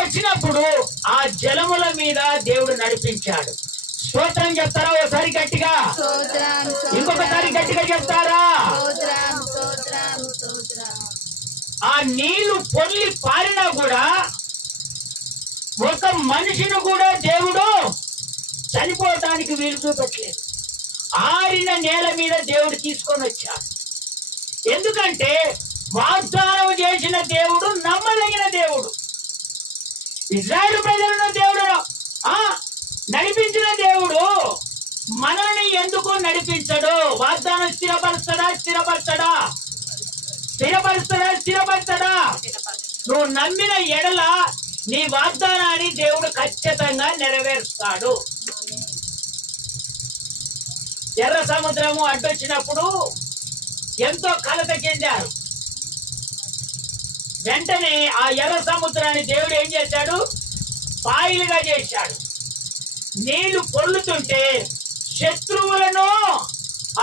వచ్చినప్పుడు ఆ జలముల మీద దేవుడు నడిపించాడు. స్తోత్రం చెప్తారా ఒకసారి గట్టిగా? ఇంకొకసారి గట్టిగా చెప్తారా? ఆ నీళ్లు పొర్లి పారినా కూడా ఒక మనిషిని కూడా దేవుడు చనిపోవటానికి వీలు చూపెట్టలేదు. ఆరిన నేల మీద దేవుడు తీసుకొని వచ్చాడు. ఎందుకంటే వాగ్దానం చేసిన దేవుడు నమ్మదగిన దేవుడు. ఇశ్రాయేలు ప్రజలను దేవుడు నడిపించిన దేవుడు మనల్ని ఎందుకు నడిపించడు? వాగ్దానం స్థిరపరచడా? నువ్వు నమ్మిన ఎడల నీ వాగ్దానాన్ని దేవుడు ఖచ్చితంగా నెరవేరుస్తాడు. ఎర్ర సముద్రము అడ్డొచ్చినప్పుడు ఎంతో కలత చెందారు. వెంటనే ఆ ఎర్ర సముద్రాన్ని దేవుడు ఏం చేశాడు? పాయలుగా చేశాడు. నీళ్లు పొర్లుతుంటే శత్రువులను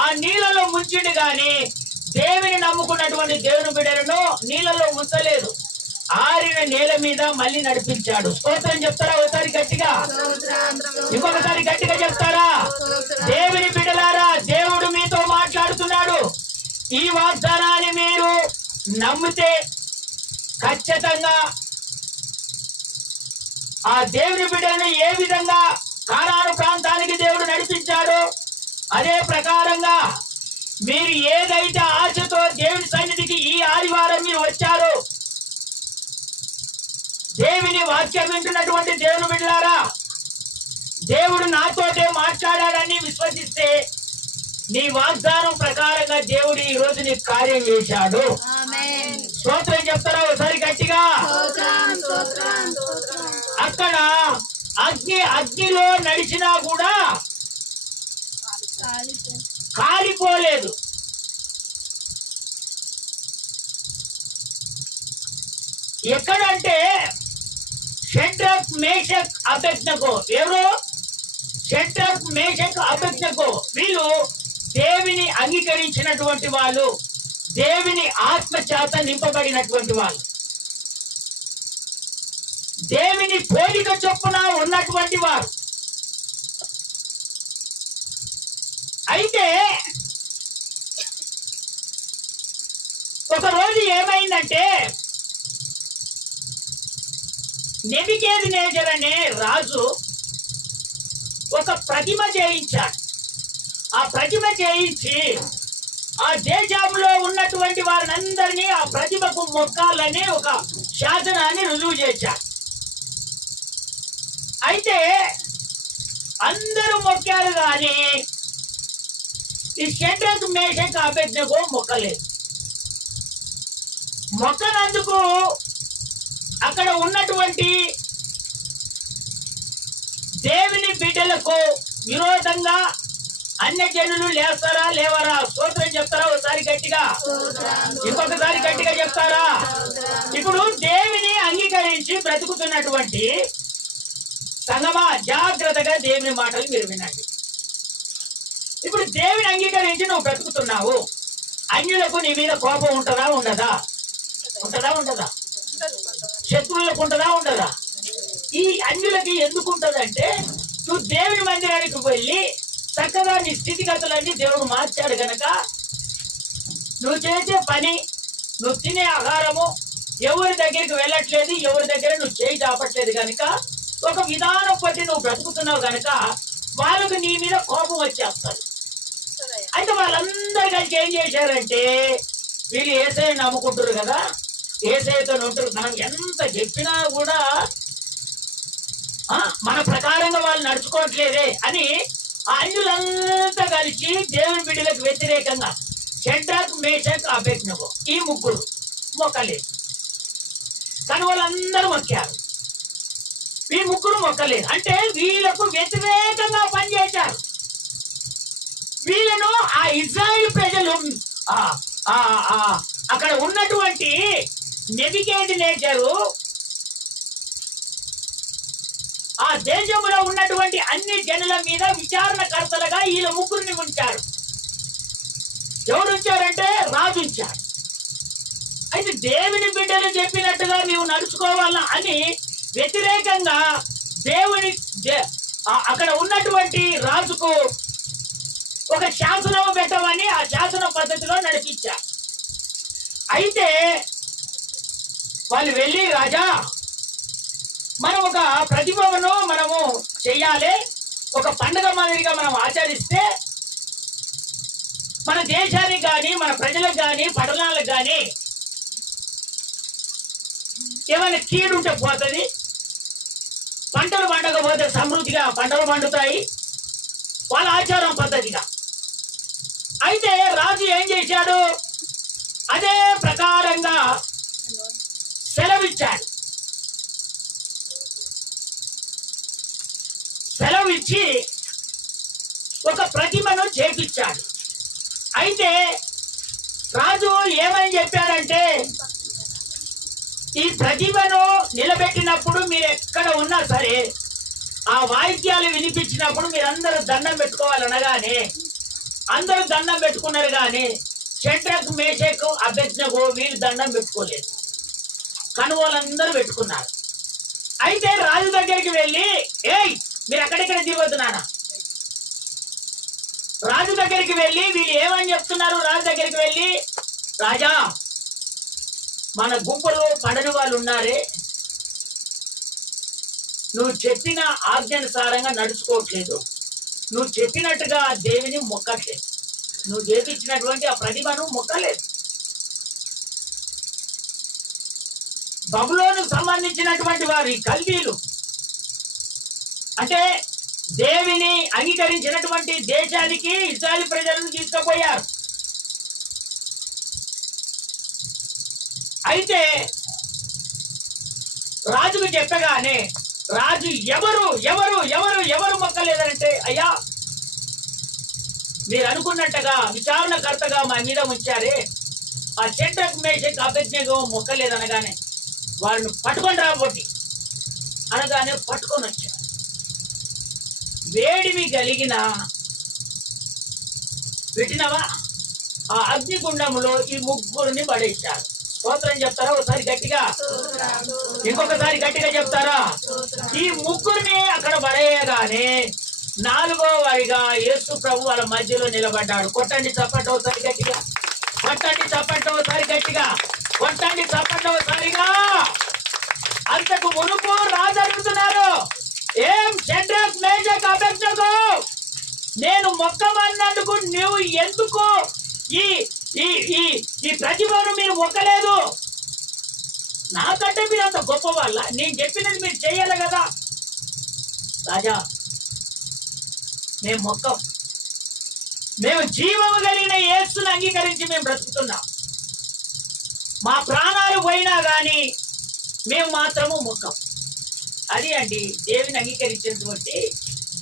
ఆ నీళ్ళలో ముంచిండు గాని దేవుని నమ్ముకున్నటువంటి దేవుని బిడ్డలను నీళ్ళలో ఉంచలేదు. ఆరిన నేల మీద మళ్ళీ నడిపించాడు. స్తోత్రం చెప్తారా ఒకసారి గట్టిగా? ఇంకొకసారి గట్టిగా చెప్తారా? దేవుని బిడ్డలారా, దేవుడు మీతో మాట్లాడుతున్నాడు. ఈ వాగ్దానాన్ని మీరు నమ్మితే ఖచ్చితంగా ఆ దేవుని బిడ్డలను ఏ విధంగా కానాను ప్రాంతానికి దేవుడు నడిపించాడో అదే ప్రకారంగా మీరు ఏదైతే ఆశతో దేవుని సన్నిధికి ఈ ఆదివారం మీరు వచ్చారో, దేవుని వాక్యం వింటున్నటువంటి దేవుని బిడ్డలారా, దేవుడు నాతోటే మాట్లాడాడని విశ్వసిస్తే నీ వాగ్దానం ప్రకారంగా దేవుడు ఈ రోజు నీకు కార్యం చేశాడు. స్తోత్రం చెప్తారా ఒకసారి గట్టిగా? అక్కడ అగ్నిలో నడిచినా కూడా కాలిపోలేదు. ఎక్కడంటే షడ్రక్ మేషక్ అబేద్నెగో, ఎవరు? షడ్రక్ మేషక్ అబేద్నెగో వీళ్ళు దేవుని అంగీకరించినటువంటి వాళ్ళు, దేవుని ఆత్మ చేత నింపబడినటువంటి వాళ్ళు, దేవుని పోలిక చొప్పున ఉన్నటువంటి వారు. అయితే ఒక రోజు ఏమైందంటే నెబుకద్నెజర్ అనే రాజు ఒక ప్రతిమ చేయించాడు. ఆ ప్రతిమ చేయించి ఆ దేశంలో ఉన్నటువంటి వారినందరినీ ఆ ప్రతిమకు మొక్కాలని ఒక శాసనాన్ని రుజువు చేశాడు. అయితే అందరూ మొక్కారు కానీ ఈ షడ్రక్ మేషక్ అబేద్నెగో మొక్కలేదు. మొక్కనందుకు అక్కడ ఉన్నటువంటి దేవుని బిడ్డలకు విరోధంగా అన్యజనులు లేస్తారా లేవరా? స్తోత్రం చెప్తారా ఒకసారి గట్టిగా? ఇంకొకసారి గట్టిగా చెప్తారా? ఇప్పుడు దేవుని అంగీకరించి బ్రతుకుతున్నటువంటి సంగమా, జాగ్రత్తగా దేవుని మాటలు మీరు వినండి. ఇప్పుడు దేవుని అంగీకరించి నువ్వు బ్రతుకుతున్నావు, అన్యులకు నీ మీద కోపం ఉంటుందా ఉండదా? ఉండదా? శత్రువులకు ఉండదా? ఈ అన్యులకి ఎందుకు ఉంటదంటే నువ్వు దేవుని మందిరానికి వెళ్ళి చక్కగా నీ స్థితిగతులన్నీ దేవుడు మార్చాడు గనక నువ్వు చేసే పని, నువ్వు తినే ఆహారము ఎవరి దగ్గరికి వెళ్ళట్లేదు, ఎవరి దగ్గర నువ్వు చేయి చాపట్లేదు కనుక ఒక విధానం బట్టి నువ్వు బ్రతుకుతున్నావు కనుక వాళ్ళకు నీ మీద కోపం వచ్చేస్తారు. అయితే వాళ్ళందరూ కలిసి ఏం చేశారంటే వీళ్ళు యేసయ్యను నమ్ముకుంటారు కదా, యేసయ్యతో ఉంటారు, మనం ఎంత చెప్పినా కూడా మన ప్రకారంగా వాళ్ళు నడుచుకోవట్లేదే అని అన్యులంతా కలిసి దేవుని బిడ్డలకు వ్యతిరేకంగా షడ్రక్ మేషక్ అబేద్నెగో ఈ ముగ్గురు మొక్కలేదు. కానీ వాళ్ళందరూ మొక్కారు, ఈ ముగ్గురు మొక్కలేదు. అంటే వీళ్ళకు వ్యతిరేకంగా పనిచేశారు. వీళ్ళను ఆ ఇజ్రాయేల్ ప్రజలు అక్కడ ఉన్నటువంటి నెబుకద్నెజరు ఆ దేశంలో ఉన్నటువంటి అన్ని జనుల మీద విచారణకర్తలుగా వీళ్ళ ముగ్గురిని ఉంచారు. ఎవరు ఉంచారంటే రాజు ఉంచారు. అయితే దేవుని బిడ్డలు చెప్పినట్టుగా నీవు నడుచుకోవాలా అని వ్యతిరేకంగా దేవుని అక్కడ ఉన్నటువంటి రాజుకు ఒక శాసనం పెట్టమని ఆ శాసన పద్ధతిలో నడిపించారు. అయితే వాళ్ళు వెళ్ళి, రాజా మనం ఒక ప్రతిభను మనము చెయ్యాలి, ఒక పండుగ మాదిరిగా మనం ఆచరిస్తే మన దేశానికి కానీ మన ప్రజలకు కానీ పట్టణాలకు కానీ ఏమైనా కీడుంటే పోతుంది, పంటలు పండకపోతే సమృద్ధిగా పంటలు పండుతాయి, వాళ్ళ ఆచారం పద్ధతిగా. అయితే రాజు ఏం చేశాడు? అదే ప్రకారంగా సెలవిచ్చాడు. సెలవిచ్చి ఒక ప్రతిమను చేపించాడు. అయితే రాజు ఏమని చెప్పాడంటే, ఈ ప్రతిమను నిలబెట్టినప్పుడు మీరు ఎక్కడ ఉన్నా సరే ఆ వాయిద్యాలు వినిపించినప్పుడు మీరందరూ దండం పెట్టుకోవాలనగానే అందరూ దండం పెట్టుకున్నారు. కానీ షడ్రక్ మేషకు అబేద్నెగో వీళ్ళు దండం పెట్టుకోలేదు, కనుగోలందరూ పెట్టుకున్నారు. అయితే రాజు దగ్గరికి వెళ్ళి, ఏయ్ మీరు అక్కడిక్కడ తిరగొద్దు నాన్న. రాజు దగ్గరికి వెళ్ళి వీళ్ళు ఏమని చెప్తున్నారు? రాజు దగ్గరికి వెళ్ళి, రాజా మన గుంపులో పడని వాళ్ళు ఉన్నారే, నువ్వు చెప్పిన ఆజ్ఞానుసారంగా నడుచుకోవట్లేదు, నువ్వు చెప్పినట్టుగా దేవిని మొక్కట్లేదు, నువ్వు చేపించినటువంటి ఆ ప్రతిభను మొక్కలేదు. బబులోనుకు సంబంధించినటువంటి వారి కల్దీలు అంటే దేవిని అంగీకరించినటువంటి దేశానికి ఇశ్రాయేలు ప్రజలను తీసుకుపోయారు. అయితే రాజుకు చెప్పగానే రాజు ఎవరు ఎవరు ఎవరు ఎవరు మొక్కలేదంటే, అయ్యా మీరు అనుకున్నట్టుగా విచారణకర్తగా మా మీద ఉంచారే, ఆ షడ్రక్ మేషక్ అబేద్నెగో మొక్కలేదనగానే వారిని పట్టుకొని రాబోటి అనగానే పట్టుకొని వచ్చారు. వేడిమి కలిగిన పెట్టినవా ఆ అగ్నిగుండములో ఈ ముగ్గురిని పడేశారు. స్తోత్రం చెప్తారా ఒకసారి గట్టిగా? ఇంకొకసారి గట్టిగా చెప్తారా? ఈ ముగ్గురిని అక్కడ పడేయగానే నాలుగో వారిగా యేసు ప్రభు వాళ్ళ మధ్యలో నిలబడ్డాడు. కొట్టండి చప్పట్లు ఒకసారి గట్టిగా, కొట్టండి చప్పట్లు ఒకసారి గట్టిగా, కొట్టండి చప్పట్లు ఒకసారిగా. అంతకు మునుపు రాజు అడుగుతున్నారు, ఏం షడ్రక్ మేషక్ అబేద్నెగో నేను మొక్కమన్నందుకు నువ్వు ఎందుకు ఈ ఈ ఈ ఈ ప్రతిభను మీరు మొక్కలేదు? నాకంటే మీరు అంత గొప్ప వాళ్ళ? నేను చెప్పినది మీరు చెయ్యాలి కదా. రాజా మేము మొక్కం, మేము జీవము కలిగిన యేసుని అంగీకరించి మేము బ్రతుకుతున్నాం, మా ప్రాణాలు పోయినా కానీ మేము మాత్రము మొక్కం. అది అండి దేవుని అంగీకరించినటువంటి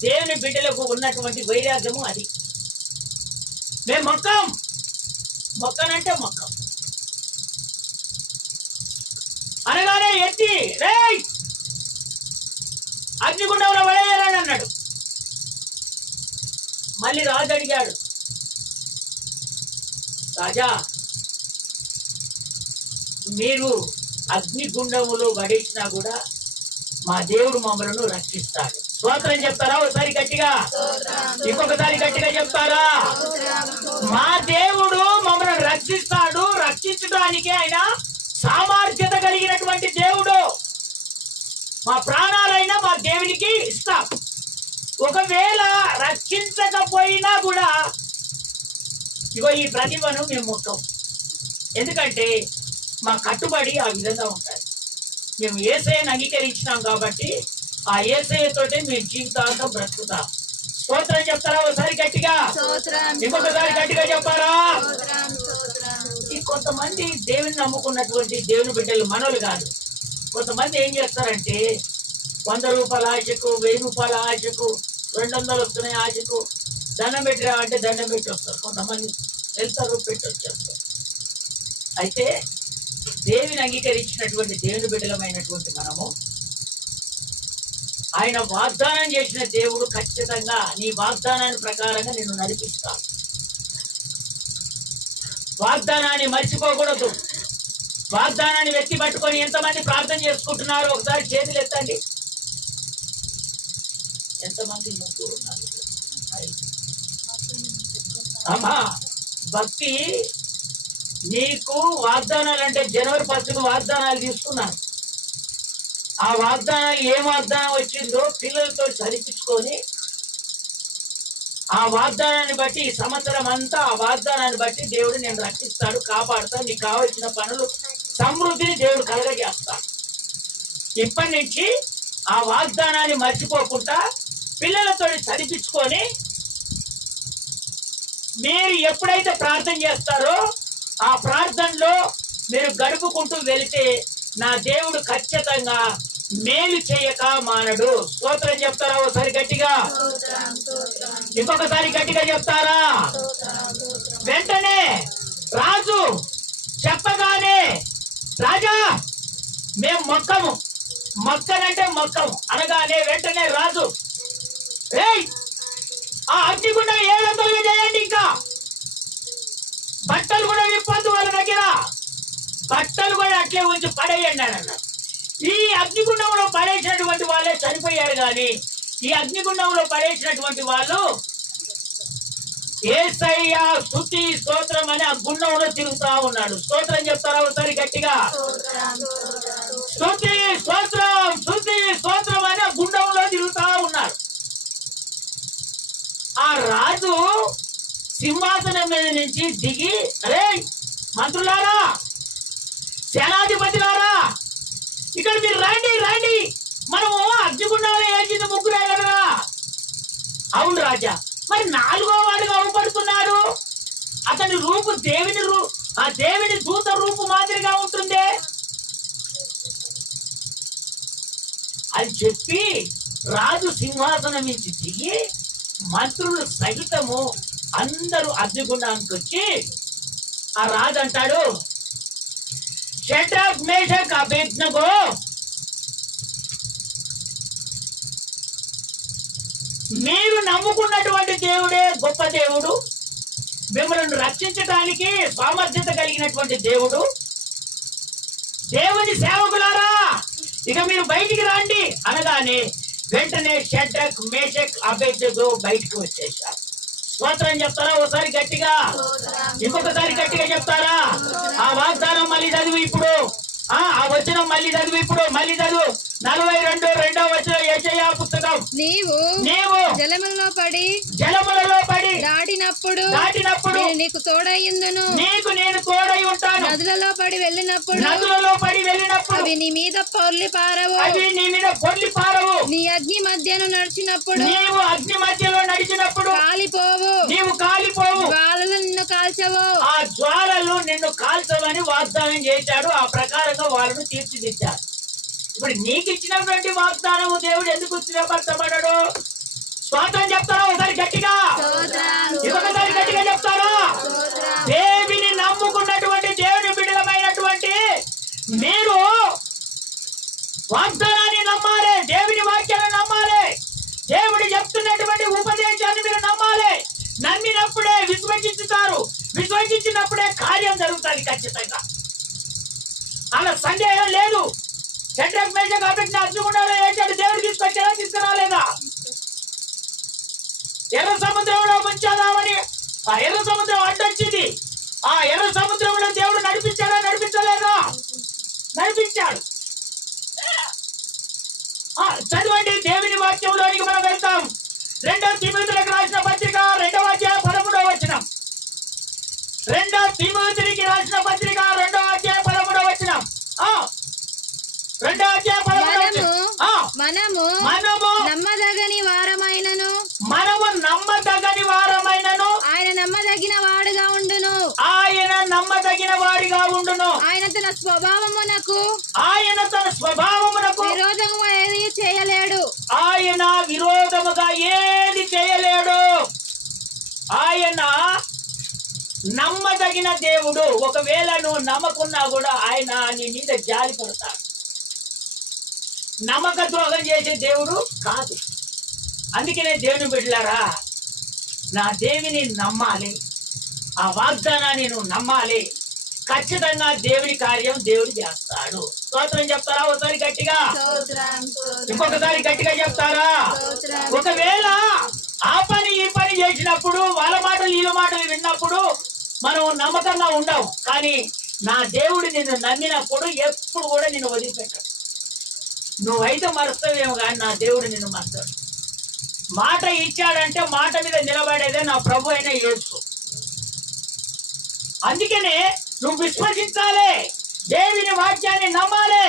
దేవుని బిడ్డలకు ఉన్నటువంటి వైరాగ్యము. అది మేము మొక్కం, మొక్కనంటే మొక్కం అనగానే ఎత్తి రేయ్ అగ్నిగుండంలో పడేయాలని అన్నాడు. మళ్ళీ రాజు అడిగాడు, రాజా మీరు అగ్నిగుండములో పడేసినా కూడా మా దేవుడు మమ్మలను రక్షిస్తాడు. స్తోత్రం చెప్తారా ఒకసారి గట్టిగా? ఇంకొకసారి గట్టిగా చెప్తారా? మా దేవుడు మమ్మల్ని రక్షిస్తాడు. రక్షించడానికి ఆయన సామర్థ్యత కలిగినటువంటి దేవుడు. మా ప్రాణాలైనా మా దేవునికి ఇస్తాం. ఒకవేళ రక్షించకపోయినా కూడా ఇగో ఈ ప్రతిభను మేము మొక్కం. ఎందుకంటే మా కట్టుబడి ఆ విధంగా ఉంటుంది. మేము యేసయ్యను అంగీకరించినాం కాబట్టి ఆ యేసయ్యతోటే మేము జీవితాంతం బ్రతుకుతాం. స్తోత్రం చెప్తారా ఒకసారి గట్టిగా? ఇంకొకసారి గట్టిగా చెప్పారా? ఈ కొంతమంది దేవుని నమ్ముకున్నటువంటి దేవుని బిడ్డలు మనోళ్ళు కాదు. కొంతమంది ఏం చేస్తారంటే 100 రూపాయల ఆశకు, 1000 రూపాయల ఆశకు, 200 వస్తున్నాయి ఆశకు దండం పెట్టిరా అంటే దండం పెట్టి వస్తారు. కొంతమంది వెళ్తారు, పెట్టి వచ్చేస్తారు. అయితే దేవుని అంగీకరించినటువంటి దేవుని బిడ్డలమైనటువంటి మనము ఆయన వాగ్దానం చేసిన దేవుడు ఖచ్చితంగా నీ వాగ్దానాన్ని ప్రకారంగా నిన్ను నడిపిస్తాడు. వాగ్దానాన్ని మర్చిపోకూడదు. వాగ్దానాన్ని వెత్తి పట్టుకొని ఎంతమంది ప్రార్థన చేసుకుంటున్నారు ఒకసారి చేతులు ఎత్తండి. ఎంతమంది? ముగ్గురు ఉన్నారు. అమ్మా భక్తి నీకు వాగ్దానాలు అంటే జనవరి 1కు వాగ్దానాలు తీసుకున్నాను. ఆ వాగ్దానాలు ఏ వాగ్దానం వచ్చిందో పిల్లలతో చదివించుకొని ఆ వాగ్దానాన్ని బట్టి ఈ సంవత్సరం అంతా ఆ వాగ్దానాన్ని బట్టి దేవుడు నేను రక్షిస్తాడు, కాపాడుతాడు, నీకు కావలసిన పనులు సమృద్ధిని దేవుడు కలగజేస్తాడు. ఇప్పటి నుంచి ఆ వాగ్దానాన్ని మర్చిపోకుండా పిల్లలతో చదివించుకొని మీరు ఎప్పుడైతే ప్రార్థన చేస్తారో ఆ ప్రార్థనలో మీరు గడుపుకుంటూ వెళితే నా దేవుడు ఖచ్చితంగా మేలు చేయక మానడు. స్తోత్రం చెప్తారా ఒకసారి గట్టిగా? ఇంకొకసారి గట్టిగా చెప్తారా? వెంటనే రాజు చెప్పగానే రాజా మేము మొక్కనంటే మొక్కము అనగానే వెంటనే రాజు ఆ అగ్నిగుండం ఏళ్ళతోనే చేయండి, ఇంకా బట్టలు కూడా విప్పొద్దు, వాళ్ళ దగ్గర బట్టలు కూడా అట్లే ఉంచి పడేయండి అని అన్నారు. ఈ అగ్నిగుండంలో పడేసినటువంటి వాళ్ళే చనిపోయారు, కానీ ఈ అగ్నిగుండంలో పడేసినటువంటి వాళ్ళు యేసయ్య స్తుతి స్తోత్రం అని ఆ గుండంలో తిరుగుతా ఉన్నాడు. స్తోత్రం చెప్తారా ఒకసారి గట్టిగా? స్తుతి స్తోత్రం అని ఆ గుండంలో తిరుగుతా ఉన్నాడు. ఆ రాజు సింహాసనం మీద నుంచి దిగి, అరే మంత్రులారా, సేనాధిపతిలారా, ఇక్కడ మీరు రండి, మనము అగ్నిగుండంలో వేసింది ముగ్గురే కదా. అవును రాజా, మరి 4వ వాడుగా అవపడుతున్నాడు. అతని రూపు దేవుని దూత రూపు మాదిరిగా ఉంటుంది అని చెప్పి రాజు సింహాసనం నుంచి దిగి మంత్రులు సహితము అందరూ అగ్నిగుండానికి వచ్చి ఆ రాజు అంటాడు, షడ్రక్ మేషక్ అబేద్నగో మీరు నమ్ముకున్నటువంటి దేవుడే గొప్ప దేవుడు, మిమ్మల్ని రక్షించడానికి సామర్థ్యత కలిగినటువంటి దేవుడు. దేవుని సేవకులారా, ఇక మీరు బయటికి రండి అనగానే వెంటనే షడ్రక్ మేషక్ అబేద్నగో బయటికి వచ్చేసారు. స్తోత్రం చెప్తారా ఒకసారి గట్టిగా? ఇంకొకసారి గట్టిగా చెప్తారా? ఆ వాగ్దానం మళ్ళీ చదువు ఇప్పుడు, ఆ వచనం మళ్ళీ చదువు ఇప్పుడు, మళ్ళీ చదువు. 42వ వచనం యెషయా పుస్తకం. నీవు జలములలో పడి దాటినప్పుడు నీకు తోడయ్యుందును, నేను తోడై ఉంటాను. నదులలో పడి వెళ్ళినప్పుడు అవి నీ మీద పొర్లి పారవు. నీ అగ్ని మధ్యను నడిచినప్పుడు కాలిపోవు. జ్వాలలు నిన్ను కాల్చవని వాగ్దానం చేశాడు. ఆ ప్రకారంగా వాళ్ళను తీర్చిదిద్దారు. ఇప్పుడు నీకు ఇచ్చినటువంటి వాగ్దానము దేవుడు ఎందుకు స్థిరపరచబడడు? స్తోత్రం చెప్తారా ఒకసారి గట్టిగా? ఇంకొకసారి గట్టిగా చెప్తారా? దేవుని నమ్ముకున్నటువంటి దేవుని బిడ్డలమైనటువంటి మీరు వాగ్దానాన్ని నమ్మాలి, దేవుని వాక్యాన్ని నమ్మాలి, దేవుడు చెప్తున్నటువంటి ఉపదేశాన్ని మీరు నమ్మాలి. నమ్మినప్పుడే విశ్వసించుతారు, విశ్వసించినప్పుడే కార్యం జరుగుతుంది ఖచ్చితంగా. అలా సందేహం లేదు. షడ్రక్ మేషక్ అబేద్నగో అగ్నిగుండంలో వేసాడు, దేవుడు తీసుకురాలేదా? ఎర్ర సముద్రంలో ముంచేదామని ఆ ఎర్ర సముద్రం అడ్డొచ్చింది. ఆ ఎర్ర సముద్రంలో దేవుడు నడిపించలేదా? నడిపించాడు. చదవండి, దేవుని వాక్యంలోనికి మనం వెళ్తాం. 2 తిమోతికి రాసిన పత్రిక 2వ అధ్యాయం 13వ వచనం. 2 తిమోతికి రాసిన పత్రిక 2వ అధ్యాయం 13వ వచనం. 2వ అధ్యాయం 13వ వచనం. మనము నమ్మదగని వారమైనను ఆయన నమ్మదగిన వాడిగా ఉండును. ఆయన తన స్వభావమునకు విరోధముగా ఏది చేయలేడు. ఆయన నమ్మదగిన దేవుడు. ఒకవేళ నువ్వు నమ్మకున్నా కూడా ఆయన నీ మీద జాలి పడతాడు. నమ్మక ద్రోహం చేసే దేవుడు కాదు. అందుకనే దేవుని బిడ్డలారా, నా దేవుని నమ్మాలి, ఆ వాగ్దానాన్ని నువ్వు నమ్మాలి. ఖచ్చితంగా దేవుని కార్యం దేవుడు చేస్తాడు. స్తోత్రం చెప్తారా ఒకసారి గట్టిగా? ఇంకొకసారి గట్టిగా చెప్తారా? ఒకవేళ ఆ పని ఈ పని చేసినప్పుడు వాళ్ళ మాటలు వీళ్ళ మాటలు విన్నప్పుడు మనం నమ్మకంగా ఉండవు. కానీ నా దేవుడు నిన్ను నమ్మినప్పుడు ఎప్పుడు కూడా నిన్ను వదిలిపెట్టాడు. నువ్వైతే మరుస్తావేమో కానీ నా దేవుడు నిన్ను మరుస్తాడు. మాట ఇచ్చాడంటే మాట మీద నిలబడేదే నా ప్రభు అయిన యేసు. అందుకనే నువ్వు విశ్వసించాలి, దేవుని వాక్యాన్ని నమ్మాలి,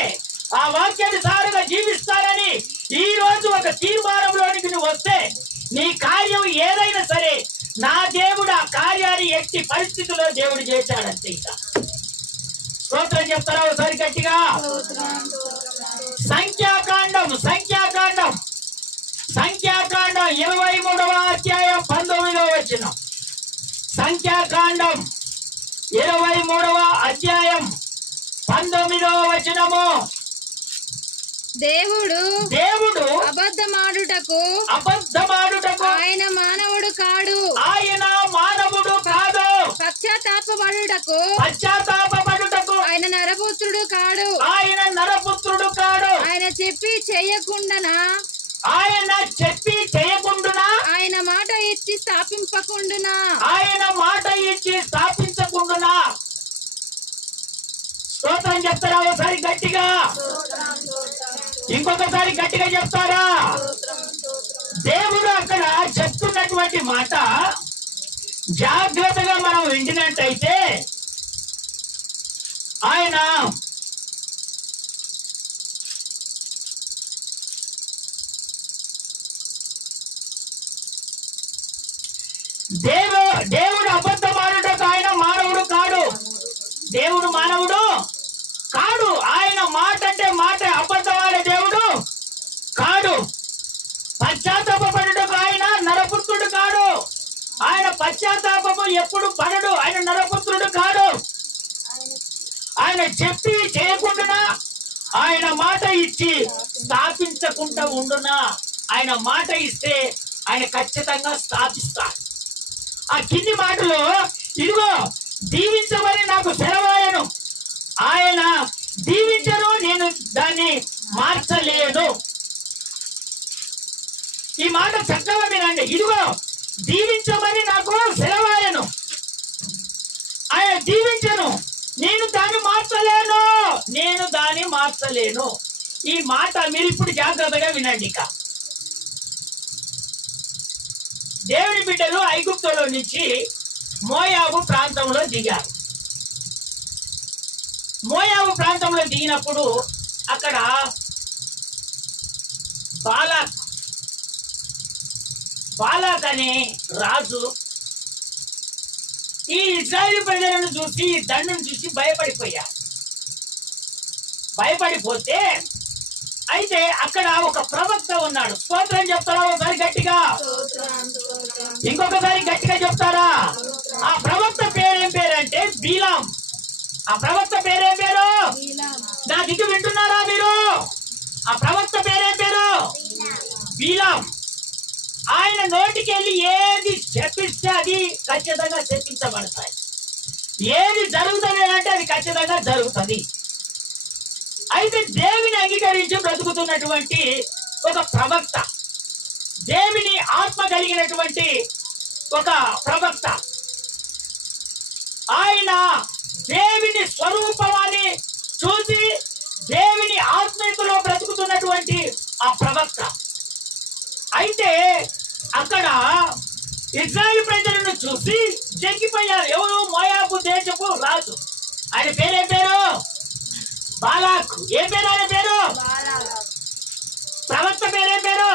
ఆ వాక్యాన్ని సారుగా జీవిస్తారని ఈ రోజు ఒక తీర్మానంలోనికి నువ్వు వస్తే నీ కార్యం ఏదైనా సరే నా దేవుడు ఆ కార్యాన్ని ఎట్టి పరిస్థితుల్లో దేవుడు చేశాడంతే. ఇక స్తోత్రం చెప్తారా ఒకసారి గట్టిగా? సంఖ్యాకాండం 23వ అధ్యాయం 19వ వచనం. సంఖ్యాకాండం 23వ అధ్యాయం 19వ వచనము. దేవుడు అబద్ధమాడుటకు ఆయన మానవుడు కాడు. పశ్చాత్తాపపడుటకు ఆయన నరపుత్రుడు కాడు. ఆయన చెప్పి చేయకుండానా ఆయన మాట ఇచ్చి స్థాపించకుండునా. స్తోత్రం చెప్తారా ఒకసారి గట్టిగా? ఇంకొకసారి గట్టిగా చెప్తారా? దేవుడు అక్కడ చెప్తున్నటువంటి మాట జాగ్రత్తగా మనం వింటినట్టయితే ఆయన దేవుడు అబద్ధమాడుటకు ఆయన మానవుడు కాడు. దేవుడు మానవుడు కాడు. ఆయన మాట అంటే మాట, అబద్ధమాడే దేవుడు కాడు. పశ్చాత్తాపపడుటకు ఆయన నరపుత్రుడు కాడు. ఆయన పశ్చాత్తాపము ఎప్పుడు పడడు. ఆయన నరపుత్రుడు కాడు. ఆయన చెప్పి చేయకుండా ఆయన మాట ఇచ్చి స్థాపించకుండా ఉండునా. ఆయన మాట ఇస్తే ఆయన ఖచ్చితంగా స్థాపిస్తాడు. ఆ కింది మాటలో ఇదిగో దీవించమని నాకు సెలవాయను, ఆయన దీవించను, నేను దాన్ని మార్చలేను. ఈ మాట చక్కగా వినండి. ఇదిగో దీవించమని నాకు సెలవాయను, ఆయన దీవించను, నేను దాన్ని మార్చలేను. ఈ మాట మీరు ఇప్పుడు జాగ్రత్తగా వినండి. ఇక దేవుని బిడ్డలు ఐగుప్తులో నుంచి మోయాబు ప్రాంతంలో దిగారు. మోయాబు ప్రాంతంలో దిగినప్పుడు అక్కడ బాలాక్ అనే రాజు ఈ ఇశ్రాయేలు ప్రజలను చూసి, ఈ దండను చూసి భయపడిపోతే అయితే అక్కడ ఒక ప్రవక్త ఉన్నాడు. స్తోత్రం చెప్తారా ఒకసారి గట్టిగా? ఇంకొకసారి గట్టిగా చెప్తారా? ఆ ప్రవక్త పేరేం పేరంటే బీలాం. ఆ ప్రవక్త పేరేం పేరు? నా దిక్కు వింటున్నారా మీరు? ఆ ప్రవక్త పేరేం పేరు? బీలాం. ఆయన నోటికి వెళ్ళి ఏది చెప్పిస్తే అది ఖచ్చితంగా చెప్పించబడతాయి. ఏది జరుగుతుంది అంటే అది ఖచ్చితంగా జరుగుతుంది. అయితే దేవుని అంగీకరించి బ్రతుకుతున్నటువంటి ఒక ప్రవక్త, దేవుని ఆత్మ కలిగినటువంటి ఒక ప్రవక్త, ఆయన దేవుని స్వరూపాన్ని చూసి దేవుని ఆత్మీయతలో బ్రతుకుతున్నటువంటి ఆ ప్రవక్త. అయితే అక్కడ ఇశ్రాయేలు ప్రజలను చూసి జంకిపోయారు. ఎవరు? మోయాబు దేశపు రాజు. ఆయన పేరేం పేరు? బాలాక్. ఏ పేరు ఆయన పేరు? ప్రవక్త పేరేం పేరు?